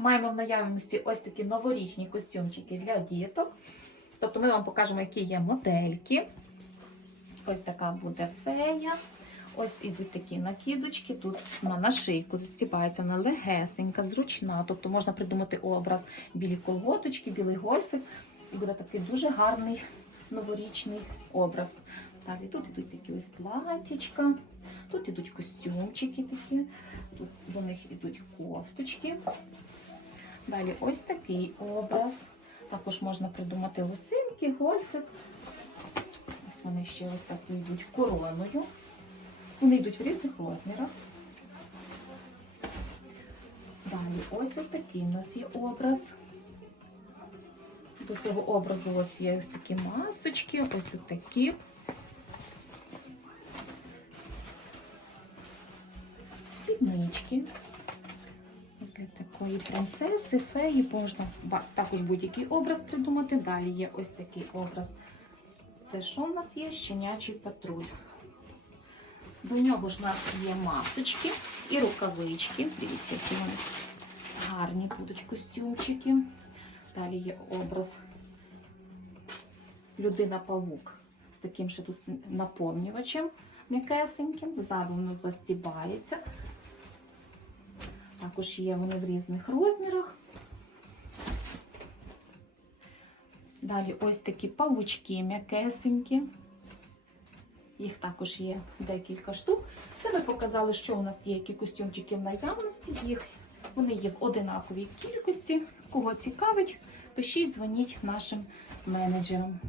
Маємо в наявності ось такі новорічні костюмчики для діток. Тобто ми вам покажемо, які є модельки. Ось така буде фея. Ось ідуть такі накидочки. Тут вона на шийку застібається, вона легесенька, зручна. Тобто можна придумати образ білі колготочки, білий гольфик. І буде такий дуже гарний новорічний образ. Далі тут ідуть такі ось платічка, тут ідуть костюмчики такі, тут до них ідуть кофточки. Далі ось такий образ. Також можна придумати лосинки, гольфик. Ось вони ще ось так йдуть короною. Вони йдуть в різних розмірах. Далі ось ось такий у нас є образ. До цього образу ось є ось такі масочки, ось ось такі. Спіднички. Такої принцеси, феї можна також будь-який образ придумати. Далі є ось такий образ. Це що в нас є? Щенячий патруль. До нього ж у нас є масочки і рукавички. Дивіться, які вони гарні будуть костюмчики. Далі є образ людина-павук з таким ще тут наповнювачем м'якесеньким. Ззаду воно застібається. Також є вони в різних розмірах. Далі ось такі павучки м'якесенькі. Їх також є декілька штук. Це ми показали, що у нас є які костюмчики в наявності. Їх вони є в одинаковій кількості. Кого цікавить, пишіть, дзвоніть нашим менеджерам.